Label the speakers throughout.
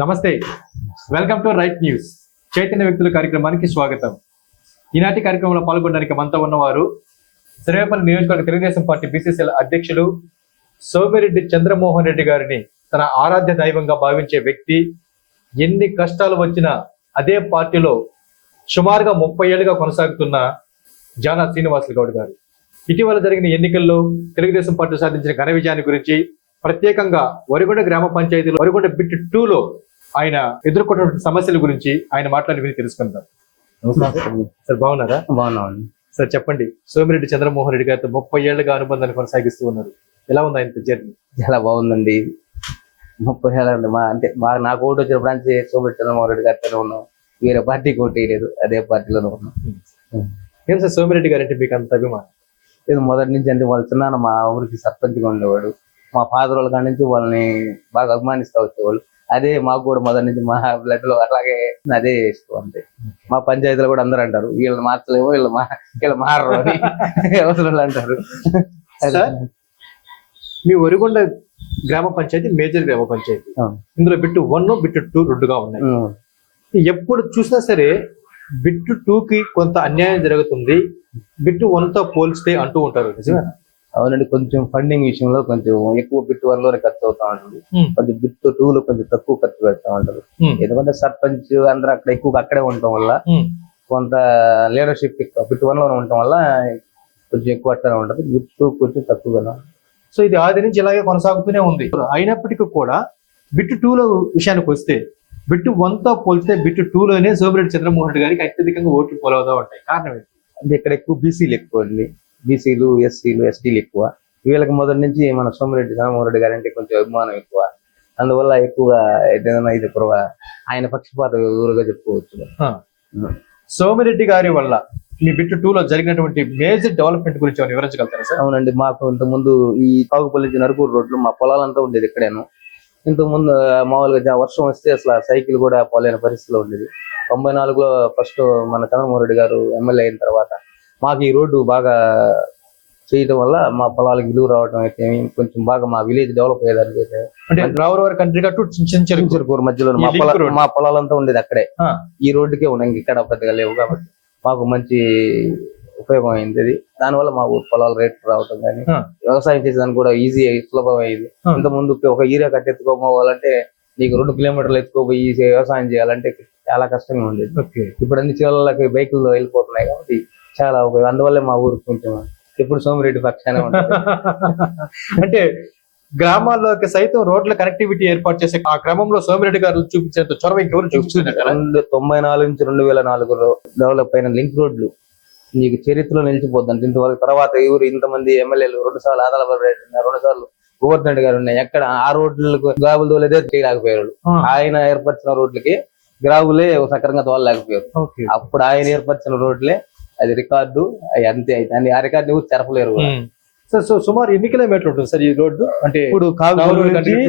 Speaker 1: నమస్తే. Welcome to right news చైతన్య వ్యక్తుల కార్యక్రమానికి స్వాగతం. ఈనాటి కార్యక్రమంలో పాల్గొనడానికి మనతో ఉన్నవారు సర్వేపల్లి నియోజకవర్గ తెలుగుదేశం పార్టీ బీసీసీఎల్ అధ్యక్షులు సోమిరెడ్డి చంద్రమోహన్ రెడ్డి గారిని తన ఆరాధ్య దైవంగా భావించే వ్యక్తి ఎన్ని కష్టాలు వచ్చినా అదే పార్టీలో సుమారుగా ముప్పై ఏళ్ళుగా కొనసాగుతున్న జానా శ్రీనివాసులు గౌడ్ గారు. ఇటీవల జరిగిన ఎన్నికల్లో తెలుగుదేశం పార్టీ సాధించిన ఘన విజయాన్ని గురించి ప్రత్యేకంగా వరిగొండ గ్రామ పంచాయతీలో వరిగొండ బిట్ టూలో ఆయన ఎదుర్కొన్నటువంటి సమస్యల గురించి ఆయన మాట్లాడి విని తెలుసుకుందాం. సార్ బాగున్నారా?
Speaker 2: బాగున్నామండి.
Speaker 1: సార్ చెప్పండి. సోమిరెడ్డి చంద్రమోహన్ రెడ్డి గారితో ముప్పై ఏళ్ళుగా అనుబంధాన్ని కొనసాగిస్తూ ఉన్నారు. ఎలా ఉంది ఆయన జర్నీ?
Speaker 2: చాలా బాగుందండి. ముప్పై ఏళ్ళండి మా అంటే బాగా నాకు ఓటు వచ్చిన బ్రాంచ్ సోమరెడ్డి చంద్రమోహన్ రెడ్డి గారితోనే ఉన్నాం. వేరే పార్టీకి ఓటు వేయలేదు. అదే పార్టీలోనే ఉన్నాం.
Speaker 1: ఏం సార్ సోమిరెడ్డి గారు అంటే మీకు అంత అభిమానం?
Speaker 2: ఇది మొదటి నుంచి అంటే వాళ్ళ చిన్న మా ఊరికి సర్పంచ్గా ఉండేవాడు. మా ఫాదర్ వాళ్ళ కాడ నుంచి వాళ్ళని బాగా అభిమానిస్తూ వచ్చేవాళ్ళు. అదే మాకు కూడా మొదటి నుంచి మా బ్లడ్లో అలాగే అదే ఇష్టం అంతే. మా పంచాయతీలో కూడా అందరూ అంటారు వీళ్ళని మార్చలేమో వీళ్ళు మా వీళ్ళు మారరు అని అవసరం అంటారు.
Speaker 1: మీ వరిగొండ గ్రామ పంచాయతీ మేజర్ గ్రామ పంచాయతీ. ఇందులో బిట్టు వన్ బిట్టు టూ రెండుగా ఉన్నాయి. ఎప్పుడు చూసినా సరే బిట్టు టూ కి కొంత అన్యాయం జరుగుతుంది బిట్టు వన్తో పోల్చితే అంటూ ఉంటారు నిజమే
Speaker 2: అవునండి కొంచెం ఫండింగ్ విషయంలో కొంచెం ఎక్కువ బిట్ వన్లోనే ఖర్చు అవుతా ఉంటుంది. కొంచెం బిట్ టూ లో కొంచెం తక్కువ ఖర్చు పెడతా ఉంటారు ఎందుకంటే సర్పంచ్ అందరూ అక్కడ ఎక్కువ అక్కడే ఉండటం వల్ల కొంత లీడర్షిప్ ఎక్కువ బిట్ వన్లో ఉండటం వల్ల కొంచెం ఎక్కువ అట్లనే ఉంటుంది. బిట్ టూ కొంచెం తక్కువగా
Speaker 1: సో ఇది ఆది నుంచి ఇలాగే కొనసాగుతూనే ఉంది. అయినప్పటికీ కూడా బిట్ టూ లో విషయానికి వస్తే బిట్ వన్తో పోల్చితే బిట్ టూ లోనే సోమిరెడ్డి చంద్రమోహన్ రెడ్డి గారికి అత్యధికంగా ఓట్లు పోలవుతా ఉంటాయి. కారణం ఏంటి?
Speaker 2: అంటే ఇక్కడ ఎక్కువ బీసీలు ఎక్కువ అండి. బీసీలు ఎస్సీలు ఎస్టీలు ఎక్కువ. వీళ్ళకి మొదటి నుంచి మన సోమిరెడ్డి రామమోహన్ రెడ్డి గారు అంటే కొంచెం అభిమానం ఎక్కువ. అందువల్ల ఎక్కువగా ఏదైనా ఇది ఎక్కువ ఆయన పక్షపాత ఊరుగా చెప్పుకోవచ్చు.
Speaker 1: సోమిరెడ్డి గారి వల్ల మీ బిట్ టూ లో జరిగినటువంటి మేజర్ డెవలప్మెంట్ గురించి వివరించగలుగుతారా సార్?
Speaker 2: అవునండి మాకు ఇంతకుముందు ఈ కాగుపల్లి నరుకూరు రోడ్లు మా పొలాలంతా ఉండేది ఇక్కడేను. ఇంతకుముందు మామూలుగా వర్షం వస్తే అసలు సైకిల్ కూడా పోలేని పరిస్థితిలో ఉండేది. తొంభై నాలుగులో ఫస్ట్ మన చంద్రమోహన్ రెడ్డి గారు ఎమ్మెల్యే అయిన తర్వాత మాకు ఈ రోడ్డు బాగా చేయడం వల్ల మా పొలాలకు విలువ రావడం అయితే కొంచెం బాగా మా విలేజ్ డెవలప్ అయ్యేదానికి అయితే
Speaker 1: అంటే రావులవారి కంట్రీ కట్టు
Speaker 2: చెరుకూరు మధ్యలో మా
Speaker 1: లింక్
Speaker 2: పొల
Speaker 1: రోడ్.
Speaker 2: మా పొలాలంతా ఉండేది అక్కడే. ఈ రోడ్డుకే ఉన్నాయి ఇక్కడ పెద్దగా లేవు కాబట్టి మాకు మంచి ఉపయోగం అయింది ఇది దానివల్ల మా ఊరు పొలాల రేట్ రావటం కానీ. వ్యవసాయం చేసేదానికి కూడా ఈజీ సులభం అయ్యింది. ఇంత ముందు ఒక ఏరియా కట్టెత్తుకోవాలంటే నీకు రెండు కిలోమీటర్లు ఎత్తుకోపోయి ఈ వ్యవసాయం చేయాలంటే చాలా కష్టంగా ఉండేది ఇప్పుడు అన్ని చీలలకి బైకుల్లో వెళ్ళిపోతున్నాయి కాబట్టి చాలా ఉపయోగం. అందువల్లే మా ఊరికి కొంచెం ఎప్పుడు సోమిరెడ్డి పక్షానే
Speaker 1: అంటే గ్రామాల్లోకి సైతం రోడ్ల కనెక్టివిటీ ఏర్పాటు చేసే ఆ క్రమంలో సోమిరెడ్డి గారు చూపించినంత చొరవ ఇంకెవరు చూపించారు
Speaker 2: రెండు తొంభై నాలుగు నుంచి రెండు వేల నాలుగులో డెవలప్ అయిన లింక్ రోడ్లు. నీకు చరిత్రలో నిలిచిపోద్దంటే. ఇంతవరకు తర్వాత ఎవరు ఇంతమంది ఎమ్మెల్యేలు రెండు సార్లు ఆదాల రెండు సార్లు గోవర్ధన్ రెడ్డి గారు ఉన్నాయి. ఎక్కడ ఆ రోడ్లకు గ్రావులు తోలేదే చేయలేకపోయారు. ఆయన ఏర్పరిచిన రోడ్లకి గ్రావులే సక్రంగా తోలలేకపోయారు. అప్పుడు ఆయన ఏర్పరిచిన రోడ్లే అది రికార్డు అవి అంతే అయితే అని ఆ రికార్డు ఎవరు చెరపలేరు కూడా.
Speaker 1: సార్ సో సుమారు ఎన్ని కిలోమీటర్లు ఉంటుంది సార్ ఈ రోడ్డు అంటే
Speaker 2: ఇప్పుడు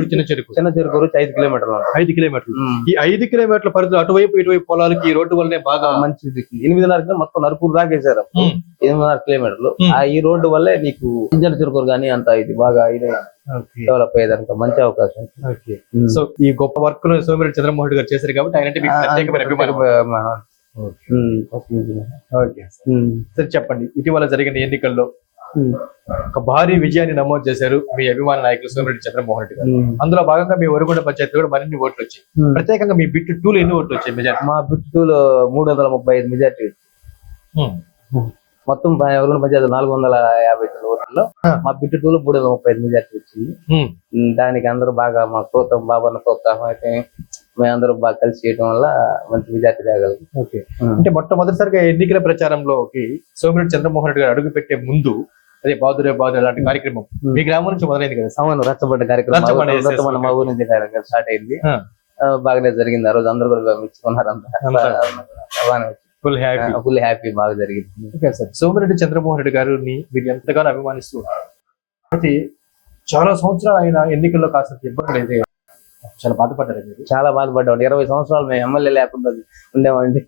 Speaker 1: చిన్న చెరుకు
Speaker 2: చిన్న చెరుకు నుంచి ఐదు కిలోమీటర్లు.
Speaker 1: ఐదు కిలోమీటర్లు. ఈ ఐదు కిలోమీటర్ల పరిధిలో అటువైపు ఇటువైపు పొలాలకి ఈ రోడ్డు వల్లనే బాగా
Speaker 2: మంచిది ఎనిమిదిన్నర కిలో మొత్తం దాకేశారు అప్పుడు.
Speaker 1: ఉమ్.
Speaker 2: ఎనిమిదిన్నర కిలోమీటర్లు. ఆ ఈ రోడ్డు వల్లే నీకు ఇంజన్ చెరుకూరు కానీ అంత ఇది బాగా ఇది. డెవలప్ అయ్యేదానికి మంచి అవకాశం.
Speaker 1: సో ఈ గొప్ప వర్క్ను సోమిరెడ్డి చంద్రమోహన్ రెడ్డి గారు చేశారు కాబట్టి ఆయన ఓకే. సార్ చెప్పండి. ఇటీవల జరిగిన ఎన్నికల్లో. ఒక భారీ విజయాన్ని నమోదు చేశారు మీ అభిమాన నాయకులు సోమిరెడ్డి చంద్రమోహన్ రెడ్డి గారు. అందులో భాగంగా మీ వరగొండ పంచాయతీ కూడా మరిన్ని ఓట్లు వచ్చాయి. ప్రత్యేకంగా మీ బిట్టు టూలు ఎన్ని ఓట్లు వచ్చాయి మెజార్టీ?
Speaker 2: మా బిట్టులో మూడు వందల ముప్పై ఐదు మెజార్టీ మొత్తం ఎవరు పంచాయతీ నాలుగు వందల యాభై
Speaker 1: ఆ.
Speaker 2: మా బిట్టు టూలో మూడు వందల ముప్పై ఐదు మెజార్టీ వచ్చింది. దానికి అందరూ బాగా మా ప్రోత్సాహం బాబన్న ప్రోత్సాహం అయితే మేమందరూ బాగా కలిసి చేయడం వల్ల మంచి మెజార్టీ తేగలం
Speaker 1: ఓకే. అంటే మొట్టమొదటిసారిగా ఎన్నికల ప్రచారంలోకి సోమిరెడ్డి చంద్రమోహన్ రెడ్డి గారు అడుగు పెట్టే ముందు అదే బాదురే బాదు అలాంటి కార్యక్రమం మీ గ్రామం నుంచి మొదలైంది కదా? సార్
Speaker 2: అవును రచ్చబండ కార్యక్రమం. మా ఊరు- నుంచి కార్యక్రమం స్టార్ట్ అయింది. బాగానే జరిగింది. ఆ రోజు అందరూ కూడా మెచ్చుకున్నారు అంతా.
Speaker 1: అంతా. Full happy.
Speaker 2: ఫుల్ హ్యాపీ బాగా జరిగింది.
Speaker 1: Okay sir. సోమిరెడ్డి చంద్రమోహన్ రెడ్డి గారిని మీరు ఎంతగానో అభిమానిస్తూ అయితే చాలా సంవత్సరాలు ఆయన ఎన్నికల్లో కాస్త ఇబ్బందులు అయితే చాలా బాధపడ్డారు మీరు.
Speaker 2: చాలా బాధపడ్డాం ఇరవై సంవత్సరాలు మేము ఎమ్మెల్యే లేకుండా ఉండేవాడి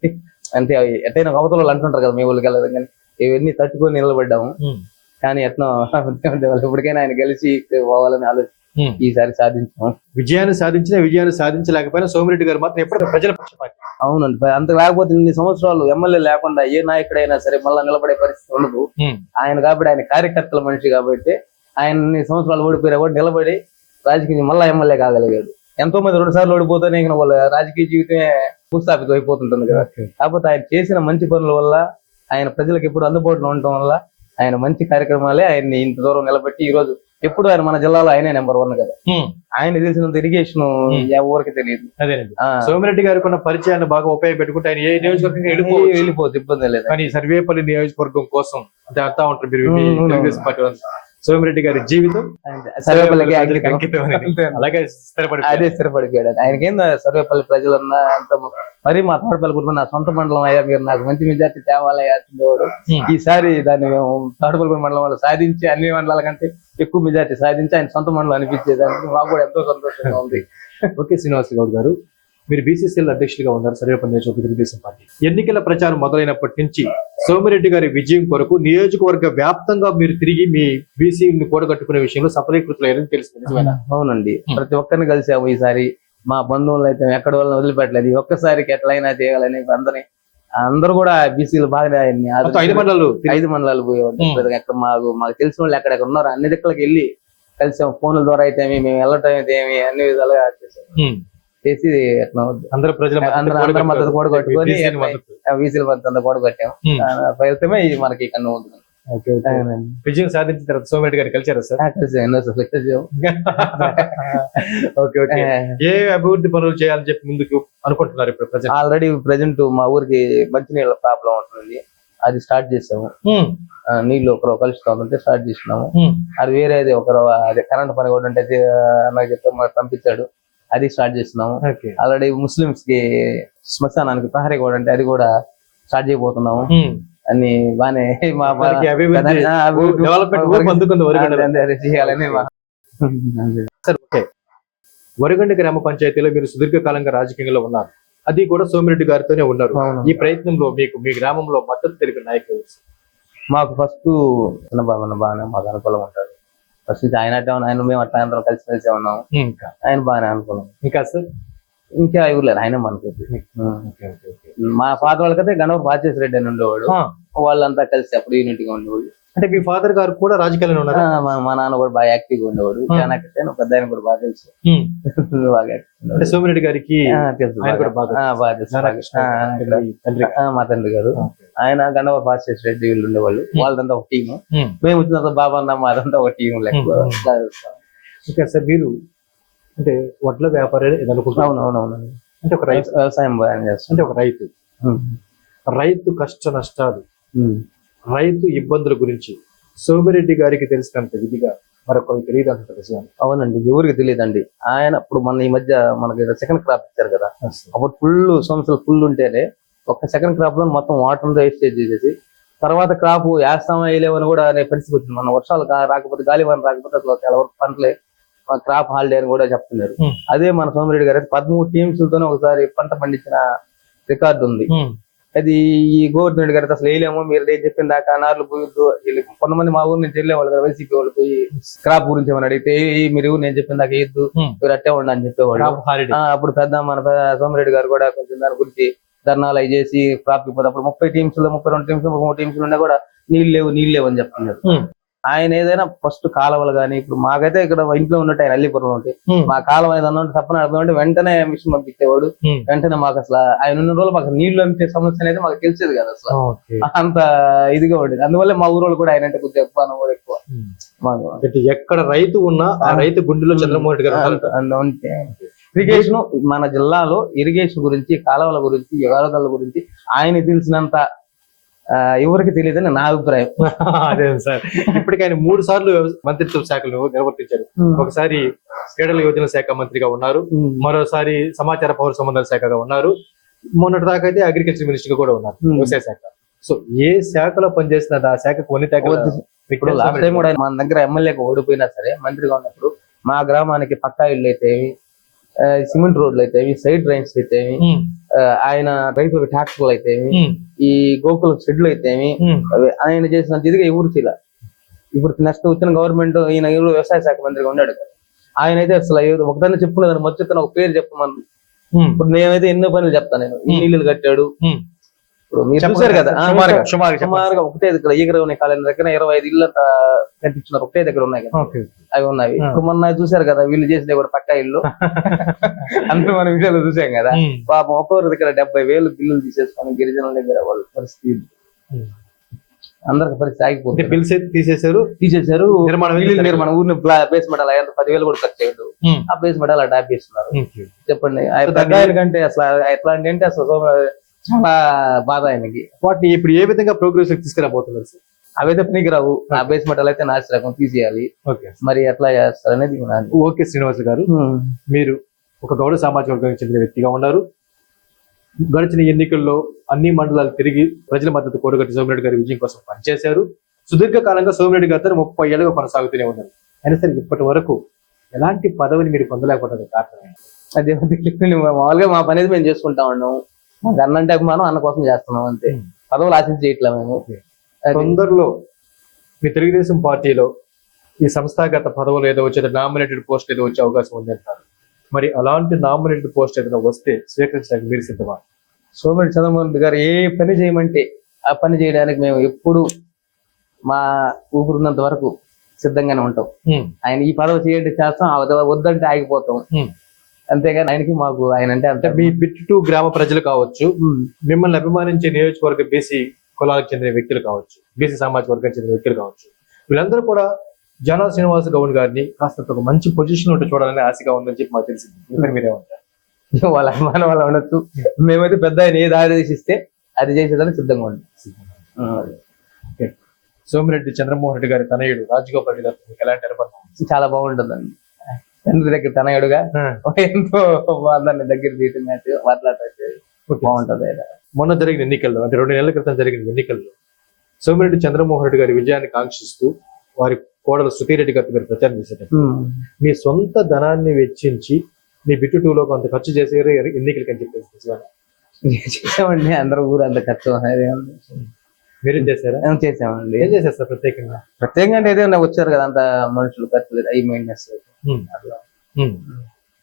Speaker 2: అంటే అవి ఎట్టైనా అవతల వాళ్ళు అంటుంటారు కదా మీ ఊళ్ళకి వెళ్ళదు కానీ ఇవన్నీ తట్టుకొని నిలబడ్డాము. కానీ ఎట్నో ఇప్పటికైనా ఆయన గెలిచి పోవాలని ఆలోచన. ఈసారి సాధించాం.
Speaker 1: విజయాన్ని సాధించిన విజయాన్ని సాధించలేకపోయినా సోమిరెడ్డి గారు మాత్రం ఎప్పుడు ప్రజల పక్షపాతి.
Speaker 2: అవునండి. అంత లేకపోతే ఇన్ని సంవత్సరాలు ఎమ్మెల్యే లేకుండా ఏ నాయకుడైనా సరే మళ్ళీ నిలబడే పరిస్థితి ఉండదు. ఆయన కాబట్టి ఆయన కార్యకర్తల మనిషి కాబట్టి ఆయన ఇన్ని సంవత్సరాలు ఓడిపోయినా కూడా నిలబడి రాజకీయం మళ్ళీ ఎమ్మెల్యే కాగలిగాడు. ఎంతో మంది రెండు సార్లు ఓడిపోతేనే ఇంకా వాళ్ళ రాజకీయ జీవితమే భూస్థాపితం అయిపోతుంటుంది కదా. కాకపోతే ఆయన చేసిన మంచి పనుల వల్ల ఆయన ప్రజలకు ఎప్పుడు అందుబాటులో ఉండటం వల్ల ఆయన మంచి కార్యక్రమాలే ఆయన్ని ఇంత దూరం నిలబెట్టి ఈ రోజు ఎప్పుడు ఆయన మన జిల్లాలో ఆయనే నెంబర్ వన్ కదా. ఆయన తెలిసినంత ఇరిగేషన్. ఎవరికి తెలియదు
Speaker 1: సోమిరెడ్డి గారికి ఉన్న పరిచయాన్ని బాగా ఉపయోగపెట్టుకుంటే ఆయన ఏ నియోజకవర్గం వెళ్ళిపోవచ్చు
Speaker 2: ఇబ్బంది లేదు
Speaker 1: కానీ సర్వేపల్లి నియోజకవర్గం కోసం అంటే అంతా ఉంటారు మీరు. తెలుగుదేశం పార్టీ. సోమిరెడ్డి గారి జీవితం
Speaker 2: సర్వేపల్లికి.
Speaker 1: అలాగే స్థిరపడి
Speaker 2: అదే స్థిరపడిపోయాడు. ఆయనకేం సర్వేపల్లి ప్రజలన్నా అంత మరి మా తోటపల్లి కుటుంబం నా సొంత మండలం అయ్యా మీరు నాకు మంచి మెజార్టీ తేవాలయ్యా
Speaker 1: Hmm.
Speaker 2: ఈసారి దాన్ని మేము తోటపల్లి మండలం వాళ్ళు సాధించి అన్ని మండలాల కంటే ఎక్కువ మెజార్టీ సాధించి ఆయన సొంత మండలం అనిపించేదానికి మాకు కూడా ఎంతో సంతోషంగా ఉంది.
Speaker 1: ఓకే శ్రీనివాస్ గౌడ్ గారు. మీరు బీసీసీఎల్ అధ్యక్షులుగా ఉన్నారు. సర్వేపల్లి నియోజకవర్గ తెలుగుదేశం పార్టీ. ఎన్నికల ప్రచారం మొదలైనప్పటి నుంచి సోమిరెడ్డి గారి విజయం కొరకు నియోజకవర్గ వ్యాప్తంగా మీరు తిరిగి మీ బీసీని కూడగట్టుకునే విషయంలో సఫలీకృతులయ్యారని తెలిసింది నిజమేనా?
Speaker 2: అవునండి. ప్రతి ఒక్కరిని కలిసాము ఈసారి. మా బంధువులు అయితే ఎక్కడ వాళ్ళని వదిలిపెట్టలేదు. ఒక్కసారికి ఎట్లయినా చేయాలని అందరినీ అందరూ కూడా బీసీలు
Speaker 1: మొత్తం ఐదు. మండలాలు
Speaker 2: ఐదు మండలాలు. ప్రతి ఎక్కడ మాకు మాకు తెలిసిన వాళ్ళు ఎక్కడెక్కడ ఉన్నారు అన్ని దిక్కులకు వెళ్ళి కలిసాం ఫోన్ల ద్వారా అయితే మేము వెళ్ళటం అయితే ఏమి అన్ని విధాలుగా చేసాం
Speaker 1: ఉమ్.
Speaker 2: చేసి ఎట్లా
Speaker 1: అందరు ప్రజల
Speaker 2: అందరూ- మద్దతు
Speaker 1: BCL మద్దతు.
Speaker 2: వీసీల మద్దతు అంతా కూడా కట్టాం
Speaker 1: ఉమ్.
Speaker 2: ఆ ఫలితమే ఇది మనకి కన్ను
Speaker 1: ఓకే. విజయం సాధించిన తర్వాత సోమిరెడ్డి గారు కలిసారా సార్. Okay okay. ఏ అభివృద్ధి పనులు చేయాలని చెప్పి ముందుకు అనుకుంటున్నారు ఇప్పుడు
Speaker 2: ఆల్రెడీ ప్రజెంట్ మా ఊరికి మంచినీళ్ళ ప్రాబ్లం ఉంటుంది అది స్టార్ట్ చేసాము. నీళ్ళు ఒకరు కలుస్తా ఉంటే స్టార్ట్ చేసినాము. అది వేరేది ఒకరు అదే కరెంట్ పని కూడా ఉంటే నాకు చెప్తే మాకు పంపించాడు. అది స్టార్ట్ చేస్తున్నాము. ఆల్రెడీ ముస్లిమ్స్కి శ్మశానానికి ప్రహరీ కూడా అంటే అది కూడా స్టార్ట్ చేయబోతున్నాము. అన్ని బానే మా చేయాలని
Speaker 1: ఓకే. వరిగండ గ్రామ పంచాయతీలో మీరు సుదీర్ఘకాలంగా రాజకీయంలో ఉన్నారు. అది కూడా సోమిరెడ్డి గారితోనే ఉన్నారు. ఈ ప్రయత్నంలో మీకు మీ గ్రామంలో మద్దతు తెలిపిన నాయకులు?
Speaker 2: మాకు ఫస్ట్ బాగా బాగానే మాకు అనుకూలం ఉంటాడు ఫస్ట్ అట్టే ఉన్నాం, ఆయన మేము అట్లా అందరం కలిసి కలిసి ఉన్నాము.
Speaker 1: ఇంకా?
Speaker 2: ఆయన బాగానే అనుకూలం
Speaker 1: ఇంకా సార్?
Speaker 2: ఇంకా ఎవరు లేరు ఆయన మనకు మా ఫాదర్ వాళ్ళకైతే గణపతి బాచేసి రెడ్డి అని ఉండేవాడు. వాళ్ళంతా కలిసి అప్పుడు యూనిట్గా ఉండేవాడు
Speaker 1: అంటే మీ ఫాదర్ గారు కూడా రాజకీయాల్లో ఉన్నారా?
Speaker 2: మా నాన్న కూడా బాగా యాక్టివ్గా ఉండేవాడు. యాక్టివ్ పెద్ద ఆయన కూడా బాగా తెలుసు. బాగా
Speaker 1: అంటే. సోమిరెడ్డి గారికి
Speaker 2: తెలుసు బాగా. తెలుసు. మా తండ్రి గారు. ఆయన గణపతి బాచేసి రెడ్డి వీళ్ళు ఉండేవాళ్ళు. వాళ్ళదంతా ఒక టీము. మేము. వచ్చినంత బాబా అన్న మాదంతా ఒక టీం లెక్క.
Speaker 1: ఓకే సార్ మీరు అంటే వడ్ల వ్యాపారం అనుకుంటున్నారు?
Speaker 2: అవునవునవును
Speaker 1: అంటే ఒక రైతు.
Speaker 2: వ్యవసాయం
Speaker 1: అంటే ఒక రైతు. రైతు కష్ట నష్టాలు. రైతు ఇబ్బందుల గురించి సోమిరెడ్డి గారికి తెలిసినంత విధిగా మరొకరికి తెలియదు అంత విషయం
Speaker 2: అవునండి ఎవరికి తెలియదండి. ఆయన ఇప్పుడు మన ఈ మధ్య మనకి సెకండ్ క్రాప్ ఇచ్చారు కదా. అప్పుడు ఫుల్ సంవత్సరాలు ఫుల్ ఉంటేనే ఒక సెకండ్ క్రాప్లో మొత్తం వాటర్ వేస్టేజ్ చేసేసి తర్వాత క్రాప్ వేస్తామా వేయలేమని కూడా అనే పరిస్థితి వచ్చింది. మన వర్షాలు రాకపోతే గాలి వాన రాకపోతే అసలు చాలా వరకు పంటలే క్రాప్ హాలిడే అని కూడా చెప్తున్నారు. అదే మన సోమిరెడ్డి గారు అయితే పదమూడు టీమ్స్ తోనే ఒకసారి పంట పండించిన రికార్డు ఉంది. అది ఈ గోవర్ధన్ రెడ్డి గారు అసలు వేయలేము మీరు నేను చెప్పిన దాకా నార్లు పోయొద్దు కొంతమంది మా ఊరు నుంచి వెళ్ళేవాళ్ళు కదా వైసీపీ వాళ్ళు పోయి క్రాప్ గురించి ఏమని అడిగితే "ఏ, మీరు నేను చెప్పిన దాకా వేయద్దు. మీరు అట్టే ఉండి అని చెప్పేవాళ్ళు అప్పుడు పెద్ద మన సోమిరెడ్డి గారు కూడా కొంచెం దాని గురించి ధర్నాలు అవి చేసి క్రాప్ ఇవ్వదు అప్పుడు ముప్పై టీమ్స్లో ముప్పై రెండు టీమ్స్ ముప్పై మూడు టీమ్స్ ఉన్నా కూడా నీళ్ళు లేవు నీళ్ళు లేవు అని చెప్తున్నారు. ఆయన ఏదైనా ఫస్ట్ కాలువలు కానీ ఇప్పుడు మాకైతే ఇక్కడ ఇంట్లో ఉన్నట్టు ఆయన అల్లిపురం ఉంటే మా కాలువ ఏదన్నా ఉంటే తప్పన అర్థం అంటే వెంటనే మిషన్ పంపించేవాడు. వెంటనే మాకు అసలు ఆయన ఉన్న రోజులు మాకు నీళ్ళు అంటే సమస్య అనేది మాకు తెలిసేది కదా అసలు. అంత ఇదిగా ఉండేది. అందువల్ల మా ఊరోళ్ళు కూడా ఆయన అంటే కొద్దిగా ఎక్కువ కూడా ఎక్కువ.
Speaker 1: ఎక్కడ రైతు ఉన్నా ఆ రైతు గుండెలో చంద్రమోహన్ గారు
Speaker 2: ఉంటే. ఇరిగేషన్ మన జిల్లాలో ఇరిగేషన్ గురించి కాలువల గురించి వ్యవహారాల గురించి ఆయన తెలిసినంత ఎవరికి తెలియదని నా అభిప్రాయం.
Speaker 1: అదే సార్. ఇప్పటికి ఆయన మూడు సార్లు మంత్రిత్వ శాఖలు నిర్వర్తించారు. ఒకసారి క్రీడల యోజన శాఖ మంత్రిగా ఉన్నారు. మరోసారి సమాచార పౌర సంబంధాల శాఖగా ఉన్నారు. మొన్నటి దాకా అయితే అగ్రికల్చర్ మినిస్టర్ కూడా ఉన్నారు. వ్యవసాయ శాఖ. సో ఏ శాఖలో పనిచేసిన ఆ శాఖకు కొన్ని
Speaker 2: ఇప్పుడు లాస్ట్ టైం కూడా మన దగ్గర ఎమ్మెల్యేగా ఓడిపోయినా సరే మంత్రిగా ఉన్నప్పుడు మా గ్రామానికి పక్కా ఇళ్ళు అయితేవి ఆ, సిమెంట్ రోడ్లు అయితేవి సైడ్ డ్రైన్స్ అయితేవి ఆయన రైతులకు ట్రాక్టర్లు అయితేవి ఈ గోకుల షెడ్లు అయితేవి ఆయన చేసినంత ఇదిగా ఎవరు చేయాల. ఇప్పుడు నెక్స్ట్ వచ్చిన గవర్నమెంట్ ఈయన ఎవరు వ్యవసాయ శాఖ మంత్రిగా ఉన్నాడు ఆయన అయితే అసలు ఒకదాన్ని చెప్పుకునేదాన్ని మర్చిపోతాను ఒక పేరు చెప్పమని. ఇప్పుడు నేనైతే ఎన్నో పనులు చెప్తాను నేను. ఇన్ని ఇల్లు కట్టాడు. ఇప్పుడు మీరు. చూసారు కదా
Speaker 1: సుమారుగా
Speaker 2: ఒకటే దగ్గర ఈగర ఉన్నాయి? కాలేజీ దగ్గర ఇరవై ఐదు ఇల్లు అంతా కట్టించున్నారు ఒకటే దగ్గర ఉన్నాయి కదా. అవి ఉన్నాయి. ఇప్పుడు మొన్న చూసారు కదా వీళ్ళు చేసిన కూడా పక్కా ఇల్లు. అందరూ మన వీడియోలో చూసాం కదా. పాపం ఒక్కొక్కరి దగ్గర డెబ్బై వేలు బిల్లులు తీసేసుకొని గిరిజనుల దగ్గర వాళ్ళ పరిస్థితి. అందరికి పరిస్థితి ఆగిపోతుంది.
Speaker 1: బిల్స్ అయితే తీసేశారు?
Speaker 2: తీసేశారు.
Speaker 1: నిర్మాణం
Speaker 2: నిర్మాణం. ఊరిని బేస్మెంట్ అలా పదివేలు కూడా ఖర్చు చేయడు. ఆ బేస్మెంట్ అలా
Speaker 1: ఓకే.
Speaker 2: చెప్పండి. కంటే అసలు ఎట్లాంటి అంటే అసలు చాలా బాధ ఆయనకి.
Speaker 1: వాటిని ఇప్పుడు ఏ విధంగా ప్రోగ్రెస్ తీసుకురాబోతున్నారు సార్?
Speaker 2: అవైతే పనికిరావు. ఆ బేస్మెంట్ అయితే నాసి రకం తీసేయాలి.
Speaker 1: ఓకే.
Speaker 2: మరి ఎట్లా చేస్తారనేది మన
Speaker 1: ఓకే శ్రీనివాస్ గారు. మీరు ఒక గౌడ సామాజిక వర్గానికి చెందిన వ్యక్తిగా ఉన్నారు. గడిచిన ఎన్నికల్లో అన్ని మండలాలు తిరిగి ప్రజల మద్దతు కూడగట్టి సోమిరెడ్డి గారి విజయం కోసం పనిచేశారు. సుదీర్ఘకాలంగా సోమిరెడ్డి గారితో ముప్పై ఏళ్ళుగా కొనసాగుతూనే ఉన్నారు. అయినా సరే ఇప్పటి వరకు ఎలాంటి పదవిని మీరు పొందలేకపోవడం కారణం?
Speaker 2: అదే. మామూలుగా మా పని అయితే మేము చేసుకుంటా ఉన్నాం. మాకు అన్న అంటే అభిమానం అన్న కోసం చేస్తున్నాం అంతే.
Speaker 1: Hmm.
Speaker 2: పదవులు ఆశించి చేయట్లే మేము
Speaker 1: తొందరలో మీ తెలుగుదేశం పార్టీలో ఈ సంస్థాగత పదవులు ఏదో వచ్చే నామినేటెడ్ పోస్ట్ ఏదో వచ్చే అవకాశం ఉంది అంటారు మరి అలాంటి నామినేటెడ్ పోస్ట్ ఏదైనా వస్తే స్వీకరించడానికి మీరు సిద్ధమా?
Speaker 2: సోమిరెడ్డి చంద్రమోహన్ రెడ్డి గారు ఏ పని చేయమంటే ఆ పని చేయడానికి మేము ఎప్పుడు మా ఊపిరినంత వరకు సిద్ధంగానే ఉంటాం. ఆయన ఈ పదవి చేయండి చేస్తాం వద్దంటే ఆగిపోతాం.
Speaker 1: Hmm.
Speaker 2: అంతేగాని ఆయనకి మాకు ఆయన అంటే అంత
Speaker 1: మీ బిట్టు గ్రామ ప్రజలు కావచ్చు మిమ్మల్ని అభిమానించే నియోజకవర్గ బీసీ కులాలకు చెందిన వ్యక్తులు కావచ్చు బీసీ సామాజిక వర్గానికి చెందిన వ్యక్తులు కావచ్చు వీళ్ళందరూ కూడా జనా శ్రీనివాస గౌడ్ గారిని కాస్త ఒక మంచి పొజిషన్ ఉంటే చూడాలని ఆశగా ఉందని చెప్పి మాకు తెలిసింది. మీరేమంటారు
Speaker 2: వాళ్ళ అభిమానం వల్ల ఉండొచ్చు. మేమైతే పెద్ద ఆయన ఏది ఆదేశిస్తే అది చేసేదానికి సిద్ధంగా ఉంటాం
Speaker 1: సోమిరెడ్డి చంద్రమోహన్ రెడ్డి గారి తనయుడు రాజగోపాల్ రెడ్డి మీకు ఎలాంటి అనుబంధం?
Speaker 2: చాలా బాగుంటుందండి. తండ్రి దగ్గర తనయుడుగా ఎంతో అందరిని దగ్గర తీసినట్టు మాట్లాడితే
Speaker 1: ఓకే.
Speaker 2: బాగుంటది.
Speaker 1: మొన్న జరిగిన ఎన్నికల్లో అంటే రెండు నెలల క్రితం జరిగిన ఎన్నికల్లో సోమిరెడ్డి చంద్రమోహన్ రెడ్డి గారి విజయాన్ని కాంక్షిస్తూ వారి కోడలు సుధీరెడ్డి గారితో మీరు ప్రచారం చేసేటప్పుడు మీ సొంత ధనాన్ని వెచ్చించి మీ బిట్టు టూలో కొంత ఖర్చు చేసేవారు ఎన్నికలకి అని చెప్పేసి?
Speaker 2: చేసామండి అందరూ ఊరు అంత ఖర్చు
Speaker 1: మీరేం చేశారా
Speaker 2: చేసామండి
Speaker 1: ఏం చేశారు సార్ ప్రత్యేకంగా
Speaker 2: ప్రత్యేకంగా అంటే ఏదైనా వచ్చారు కదా అంత మనుషులు ఖర్చు మెయింటెనెన్స్
Speaker 1: ఉమ్. ఉమ్.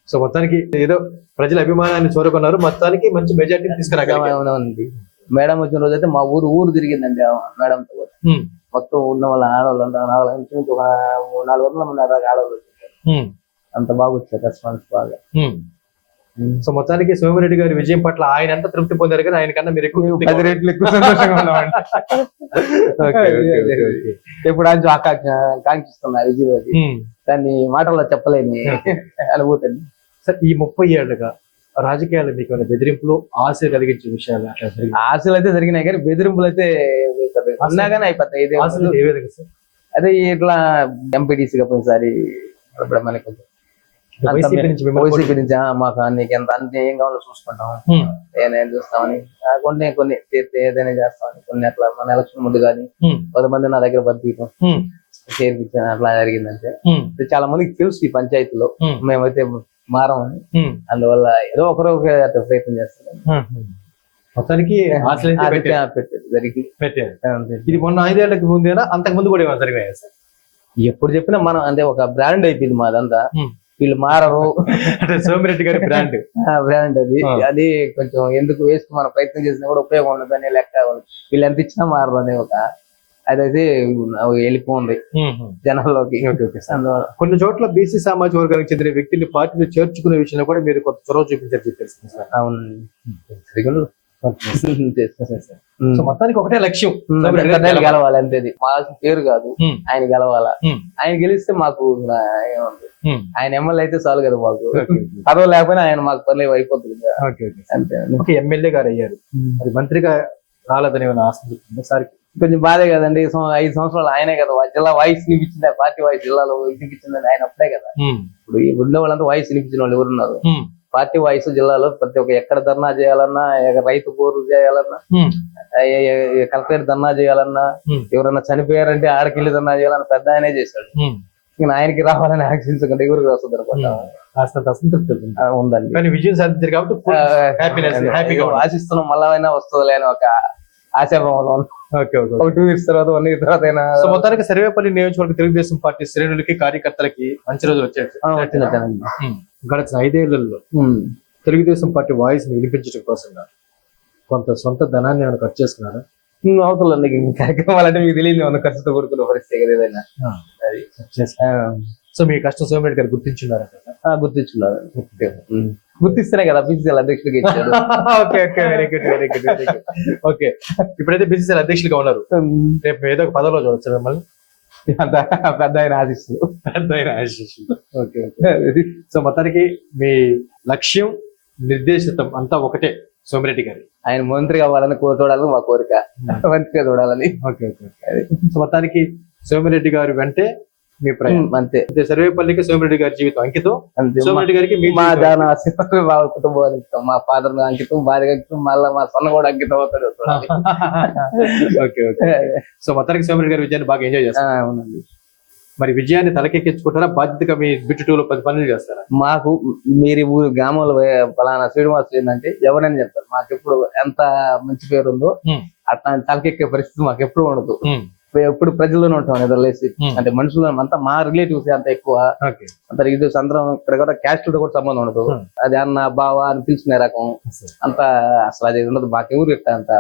Speaker 1: సో మొత్తానికి ఏదో ప్రజల అభిమానాన్ని చూరగొన్నారు మొత్తానికి మంచి మెజార్టీ తీసుకురాగలిగారు
Speaker 2: ఉంది మేడం వచ్చిన రోజు అయితే మా ఊరు ఊరు తిరిగిందండి మేడం తో. మొత్తం ఉన్న వాళ్ళ ఆడవాళ్ళు నాలుగు ఒక నాలుగు వందల మంది ఆడవాళ్ళు. అంత బాగా వచ్చారు రెస్పాన్స్ బాగా.
Speaker 1: సో మొత్తానికి సోమిరెడ్డి గారి విజయం పట్ల ఆయన ఎంత తృప్తి పొందారు కానీ ఆయన కన్నా మీరు ఎక్కువ
Speaker 2: పది రెట్లు ఎక్కువ సంతోషంగా ఉన్నామండి. ఎప్పుడు అంచు కాంక్షిస్తున్నా విజయ్. దాన్ని మాటల్లో చెప్పలేని అనుభూతి
Speaker 1: సార్ ఈ ముప్పై ఏళ్ళుగా రాజకీయాలు మీకు ఏమైనా బెదిరింపులు ఆశ కలిగించే విషయాలు
Speaker 2: ఆశలు అయితే జరిగినాయి కానీ బెదిరింపులు అయితే ఉన్నా కానీ అయిపోతాయి. ఇదే
Speaker 1: ఆశలు ఏ విధంగా సార్?
Speaker 2: అదే ఇట్లా ఎంపీటీసీగా పోయినసారి ఇప్పుడు మనకి
Speaker 1: వైసీపీ నుంచి
Speaker 2: మాకు నీకు ఎంత అన్ని ఏం కావాలో చూసుకుంటాం. ఏదైనా చూస్తామని కొన్ని కొన్ని తీర్తే ఏదైనా చేస్తామని కొన్ని అట్లా మన ఎలక్షన్ ముందు కానీ. కొంతమంది నా దగ్గర పంపించడం. చేర్పించాను అట్లా జరిగిందంటే చాలా మందికి తెలుసు ఈ పంచాయతీలో. మేమైతే మారమని. అందువల్ల ఏదో ఒకరు అట్లా ప్రయత్నం చేస్తాం.
Speaker 1: మొత్తానికి. ఇది మొన్న ఐదేళ్ళకు ముందేనా అంతకు ముందు కూడా ఏమైనా జరిగాయా సార్
Speaker 2: ఎప్పుడు చెప్పినా మనం అంటే ఒక బ్రాండ్ అయిపోయింది మాదంతా. వీళ్ళు మారరు.
Speaker 1: అంటే సోమిరెడ్డి గారి బ్రాండ్
Speaker 2: బ్రాండ్ అది. అది కొంచెం ఎందుకు వేసుకు మనం ప్రయత్నం చేసినా కూడా ఉపయోగం ఉండదు అనే లెక్క వీళ్ళు. ఎంత ఇచ్చినా మారరు అనే ఒక అదైతే జనాల్లోకి.
Speaker 1: సార్.
Speaker 2: అందువల్ల.
Speaker 1: కొన్ని చోట్ల బీసీ సామాజిక వర్గానికి చెందిన వ్యక్తుల్ని పార్టీలో చేర్చుకునే విషయంలో కూడా మీరు కొంత చొరవ చూపించారు చెప్పేసి. సో మొత్తానికి ఒకటే లక్ష్యం. గెలవాలి.
Speaker 2: అంతేది మా పేరు కాదు. ఆయన గెలవాలా. ఆయన గెలిస్తే మాకు ఏముంది. ఆయన ఎమ్మెల్యే అయితే చాలు కదా మాకు. పదవి లేకపోయినా ఆయన మాకు పర్లేదు అయిపోతుంది అంతే
Speaker 1: ఎమ్మెల్యే గారు అయ్యారు. మరి మంత్రిగా రాలేదని ఏమైనా ఆశ ఉంటుందా సార్
Speaker 2: కొంచెం బాధే కదండి ఐదు సంవత్సరాలు ఆయనే కదా. జిల్లా వాయిస్ వినిపించింది పార్టీ వాయిస్ జిల్లాలో వినిపించింది ఆయన అప్పుడే కదా. ఇప్పుడు ఈ ఉన్న వాళ్ళంతా వాయిస్ వినిపించిన వాళ్ళు ఎవరున్నారు? పార్టీ వాయిస్ జిల్లాలో ప్రతి ఒక్క ఎక్కడ ధర్నా చేయాలన్నా రైతు బోరు చేయాలన్నా కలెక్టరేట్ ధర్నా చేయాలన్నా. ఎవరన్నా చనిపోయారంటే ఆడకెళ్ళి ధర్నా చేయాలన్నా పెద్ద ఆయనే చేశాడు. ఆయనకి రావాలని ఆశించకుండా ఎవరికి వస్తుంది
Speaker 1: కాస్తంత అసంతృప్తి
Speaker 2: ఉందండి.
Speaker 1: కానీ విజయం సాధించారు కాబట్టి full happiness, happy గా ఉంది.
Speaker 2: ఆశిస్తున్నాం మళ్ళా వస్తుందిలే అని ఒక ఆశాభావంలో.
Speaker 1: ఓకే ఓకే
Speaker 2: ఒక టూ ఇయర్స్ తర్వాత వన్ ఇయర్ తర్వాత
Speaker 1: సో మొత్తానికి సర్వేపల్లి నియోజకవర్గ తెలుగుదేశం పార్టీ శ్రేణులకి కార్యకర్తలకి మంచి రోజులు వచ్చాయి. గడిచిన
Speaker 2: ఐదేళ్ళలో.
Speaker 1: తెలుగుదేశం పార్టీ వాయిస్ని వినిపించడం కోసం కొంత సొంత ధనాన్ని ఏమైనా ఖర్చు చేసుకున్నారా?
Speaker 2: ఉమ్, అవతలండి ఇంక కార్యక్రమాలు అంటే మీకు తెలియదు ఉన్న ఖర్చుతో కూడుకున్న పరిస్థితి కదా ఏదైనా అది
Speaker 1: సో మీ కష్టం సోమిరెడ్డి గారు గుర్తించున్నారా?
Speaker 2: గుర్తించున్నారు. గుర్తిస్తేనే కదా బీసీసీఎల్ అధ్యక్షుడికి ఇచ్చారు
Speaker 1: okay okay very good very good very good okay. ఇప్పుడైతే బీసీసీఎల్ అధ్యక్షులుగా ఉన్నారు. రేపు ఏదో ఒక పదవిలో చూడొచ్చు మిమ్మల్ని.
Speaker 2: పెద్ద ఆయన ఆశిస్తూ
Speaker 1: పెద్ద ఆయన. Okay okay. సో మొత్తానికి మీ లక్ష్యం నిర్దేశితం అంతా ఒకటే సోమిరెడ్డి గారి.
Speaker 2: ఆయన మంత్రి కావాలని కో చూడాలని మా కోరిక. మంత్రిగా చూడాలని.
Speaker 1: సో మొత్తానికి సోమిరెడ్డి గారి వెంటే మీ ప్రయాణం
Speaker 2: ఉమ్, అంతే.
Speaker 1: సర్వేపల్లికి సోమిరెడ్డి గారి జీవితం అంకితం. సోమిరెడ్డి గారికి మీ
Speaker 2: దాని ఆశీర్వాదం మా కుటుంబానికి ఇస్తాం మా ఫాదర్ అంకితం భార్య అంకితం మళ్ళీ మా సన్న కూడా అంకితం అవుతాడు.
Speaker 1: Okay okay. సో మొత్తానికి సోమిరెడ్డి గారి విజయాన్ని బాగా ఎంజాయ్
Speaker 2: ఆ,
Speaker 1: చేస్తారు
Speaker 2: అవునండి.
Speaker 1: మరి విజయాన్ని తలకెక్కించుకుంటారా? బాధ్యతగా మీ బిట్టు టూలో పది పనులు చేస్తారా?
Speaker 2: మాకు మీరు ఊరు గ్రామంలో ఫలానా శ్రీనివాస్ ఏంటంటే ఎవరైనా చెప్తారు. మాకు ఎప్పుడు ఎంత మంచి పేరు ఉందో. అట్లా తలకెక్కే పరిస్థితి మాకు ఎప్పుడు ఉండదు ఎప్పుడు ప్రజల్లోనే ఉంటాం నిద్రలేసి. అంటే మనుషులు అంతా మా రిలేటివ్స్ అంత ఎక్కువ. అంత రిలేటివ్స్ అందరం ఇక్కడ కూడా క్యాస్ట్తో కూడా సంబంధం ఉండదు. అది అన్న బావ అని పిలిచిన రకం. అంత అసలు అది ఉండదు. మాకు ఎవరు ఇట్లా అంత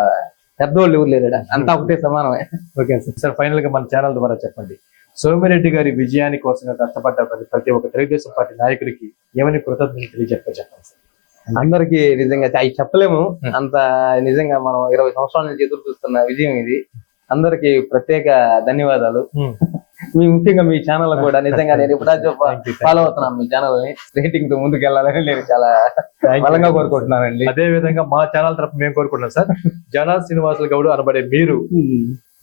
Speaker 2: పెద్దోళ్ళు ఎవరు లేరు. అంతా ఒకటే సమానమే.
Speaker 1: Okay sir. ఫైనల్గా మన ఛానల్ ద్వారా చెప్పండి. సోమిరెడ్డి గారి విజయాని కోసం కష్టపడ్డ ప్రతి- ఒక్క తెలుగుదేశం పార్టీ నాయకుడికి ఏమని కృతజ్ఞతలు తెలియజెప్ప చెప్పండి
Speaker 2: అందరికి నిజంగా అవి చెప్పలేము. అంత నిజంగా మనం ఇరవై సంవత్సరాల నుంచి ఎదురు చూస్తున్న విజయం ఇది. అందరికి ప్రత్యేక ధన్యవాదాలు. మీ ముఖ్యంగా మీ ఛానల్ కూడా నిజంగా నేను ఇప్పుడు. ఫాలో అవుతున్నాను మీ ఛానల్ని. రేటింగ్తో ముందుకు వెళ్ళాలని నేను చాలా బలంగా కోరుకుంటున్నానండి.
Speaker 1: అదే విధంగా మా ఛానల్ తరపు మేము కోరుకుంటున్నాం సార్. జనా శ్రీనివాసులు గౌడ్ అనబడే మీరు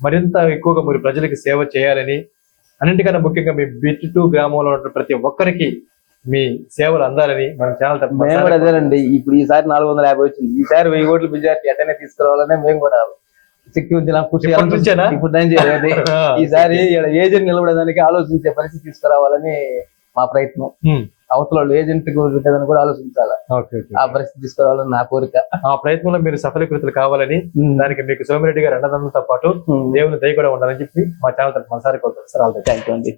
Speaker 1: మరింత ఎక్కువగా మీరు ప్రజలకు సేవ చేయాలని అన్నింటికన్నా ముఖ్యంగా మీ బిట్ టూ గ్రామంలో ఉన్న ప్రతి ఒక్కరికి మీ సేవలు అందాలని మన ఛానల్
Speaker 2: మేము కూడా అదేనండి ఇప్పుడు ఈసారి నాలుగు వందల యాభై వచ్చింది ఈసారి వెయ్యి కోట్ల మెజార్టీ ఎట్టనే తీసుకురావాలని మేము కూడా శక్తి ఉంచిన కృషి
Speaker 1: ఇప్పటి నుంచేనా?
Speaker 2: ఇప్పుడు నుంచి చేయాలి. ఈసారి ఏజెంట్ నిలబడడానికి ఆలోచించే పరిస్థితి తీసుకురావాలని మా ప్రయత్నం అవతల ఏజెంట్ పెట్టేదని కూడా ఆలోచించాలి? ఆ పరిస్థితి తీసుకురావాలని నా కోరిక.
Speaker 1: ఆ ప్రయత్నంలో మీరు సఫలీకృతులు కావాలని దానికి మీకు సోమిరెడ్డి గారి అన్నదండలతో పాటు. దేవుని దయ కూడా ఉండాలని చెప్పి మా ఛానల్ తరపు మనసారి కోరుతారు సార్.
Speaker 2: థ్యాంక్ యూ అండి.